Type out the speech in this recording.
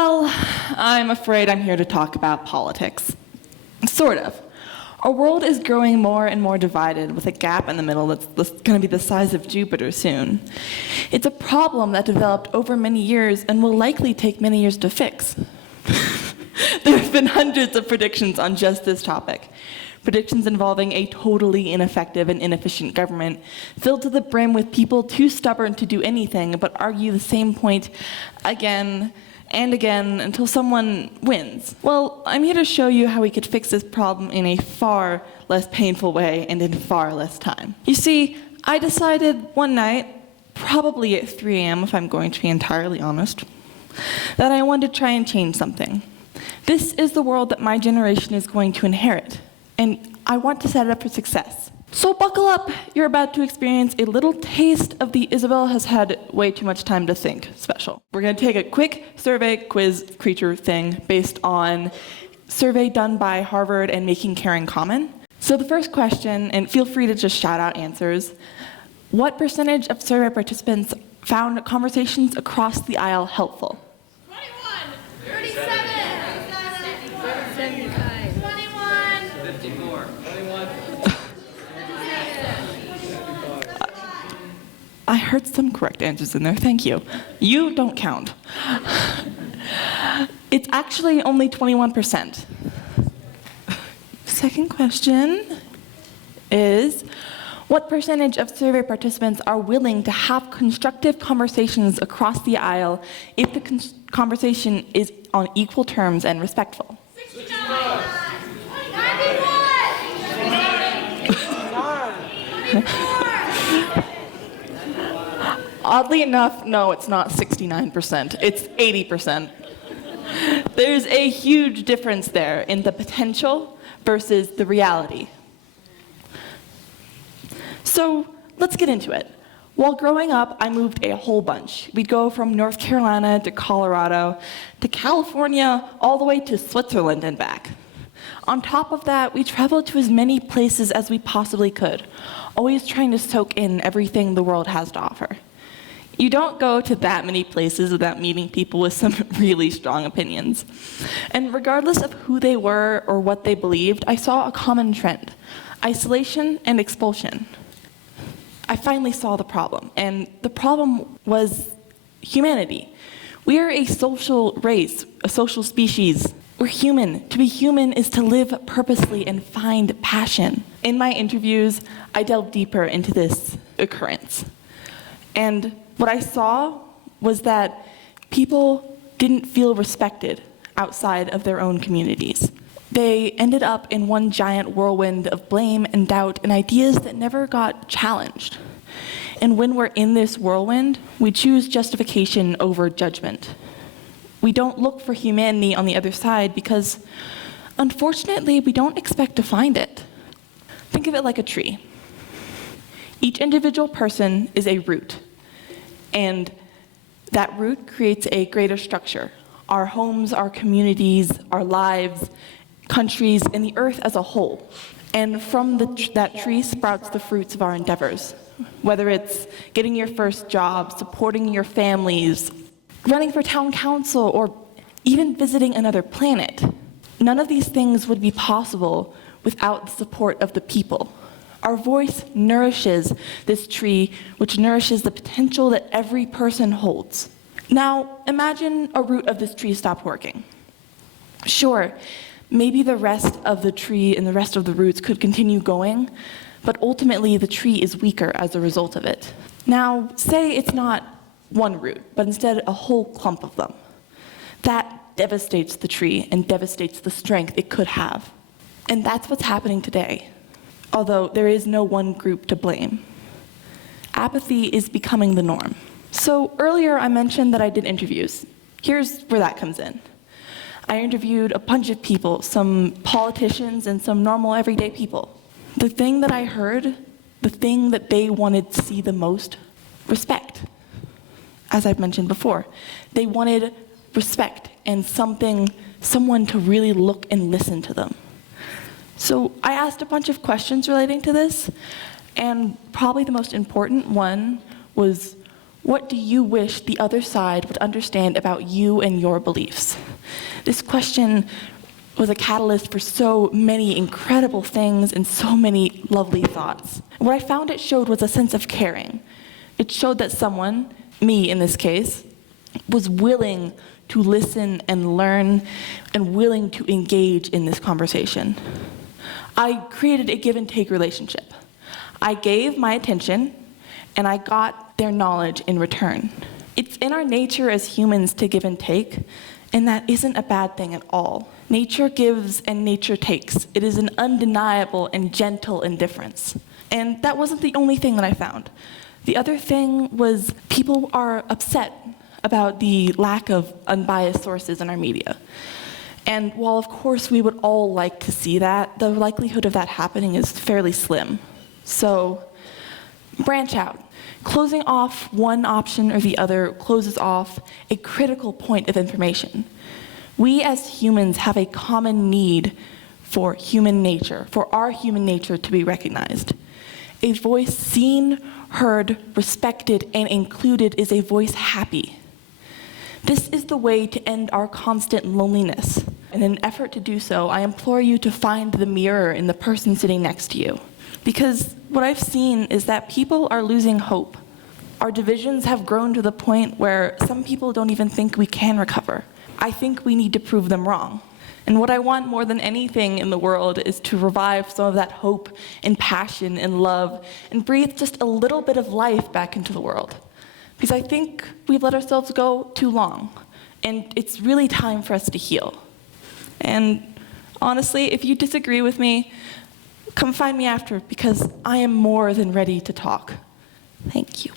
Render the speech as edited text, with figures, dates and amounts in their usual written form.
Well, I'm afraid I'm here to talk about politics. Sort of. Our world is growing more and more divided, with a gap in the middle that's going to be the size of Jupiter soon. It's a problem that developed over many years and will likely take many years to fix. There have been hundreds of predictions on just this topic. Predictions involving a totally ineffective and inefficient government, filled to the brim with people too stubborn to do anything but argue the same point again and again until someone wins. Well, I'm here to show you how we could fix this problem in a far less painful way and in far less time. You see, I decided one night, probably at 3 a.m. if I'm going to be entirely honest, that I wanted to try and change something. This is the world that my generation is going to inherit, and I want to set it up for success. So buckle up, you're about to experience a little taste of the Isabel has had way too much time to think special. We're gonna take a quick survey quiz creature thing based on survey done by Harvard and Making Caring Common. So the first question, and feel free to just shout out answers, what percentage of survey participants found conversations across the aisle helpful? 21, 37, 75, 21, 54, 21. I heard some correct answers in there, thank you. You don't count. It's actually only 21%. Second question is, what percentage of survey participants are willing to have constructive conversations across the aisle if the conversation is on equal terms and respectful? 69, 91, Oddly enough, no, it's not 69%, it's 80%. There's a huge difference there in the potential versus the reality. So let's get into it. While growing up, I moved a whole bunch. We'd go from North Carolina to Colorado to California, all the way to Switzerland and back. On top of that, we traveled to as many places as we possibly could, always trying to soak in everything the world has to offer. You don't go to that many places without meeting people with some really strong opinions. And regardless of who they were or what they believed, I saw a common trend: isolation and expulsion. I finally saw the problem, and the problem was humanity. We are a social race, a social species. We're human. To be human is to live purposely and find passion. In my interviews, I delved deeper into this occurrence. And what I saw was that people didn't feel respected outside of their own communities. They ended up in one giant whirlwind of blame and doubt and ideas that never got challenged. And when we're in this whirlwind, we choose justification over judgment. We don't look for humanity on the other side because, unfortunately, we don't expect to find it. Think of it like a tree. Each individual person is a root. And that root creates a greater structure. Our homes, our communities, our lives, countries, and the earth as a whole. And from that tree sprouts the fruits of our endeavors. Whether it's getting your first job, supporting your families, running for town council, or even visiting another planet. None of these things would be possible without the support of the people. Our voice nourishes this tree, which nourishes the potential that every person holds. Now, imagine a root of this tree stopped working. Sure, maybe the rest of the tree and the rest of the roots could continue going, but ultimately the tree is weaker as a result of it. Now, say it's not one root, but instead a whole clump of them. That devastates the tree and devastates the strength it could have. And that's what's happening today. Although there is no one group to blame. Apathy is becoming the norm. So earlier I mentioned that I did interviews. Here's where that comes in. I interviewed a bunch of people, some politicians and some normal everyday people. The thing that I heard, the thing that they wanted to see the most, respect. As I've mentioned before, they wanted respect and someone to really look and listen to them. So I asked a bunch of questions relating to this, and probably the most important one was, What do you wish the other side would understand about you and your beliefs? This question was a catalyst for so many incredible things and so many lovely thoughts. What I found it showed was a sense of caring. It showed that someone, me in this case, was willing to listen and learn and willing to engage in this conversation. I created a give and take relationship. I gave my attention and I got their knowledge in return. It's in our nature as humans to give and take, and that isn't a bad thing at all. Nature gives and nature takes. It is an undeniable and gentle indifference. And that wasn't the only thing that I found. The other thing was people are upset about the lack of unbiased sources in our media. And while of course we would all like to see that, the likelihood of that happening is fairly slim. So branch out. Closing off one option or the other closes off a critical point of information. We as humans have a common need for human nature, for our human nature to be recognized. A voice seen, heard, respected, and included is a voice happy. This is the way to end our constant loneliness. In an effort to do so, I implore you to find the mirror in the person sitting next to you. Because what I've seen is that people are losing hope. Our divisions have grown to the point where some people don't even think we can recover. I think we need to prove them wrong. And what I want more than anything in the world is to revive some of that hope and passion and love and breathe just a little bit of life back into the world. Because I think we've let ourselves go too long, and it's really time for us to heal. And honestly, if you disagree with me, come find me after, because I am more than ready to talk. Thank you.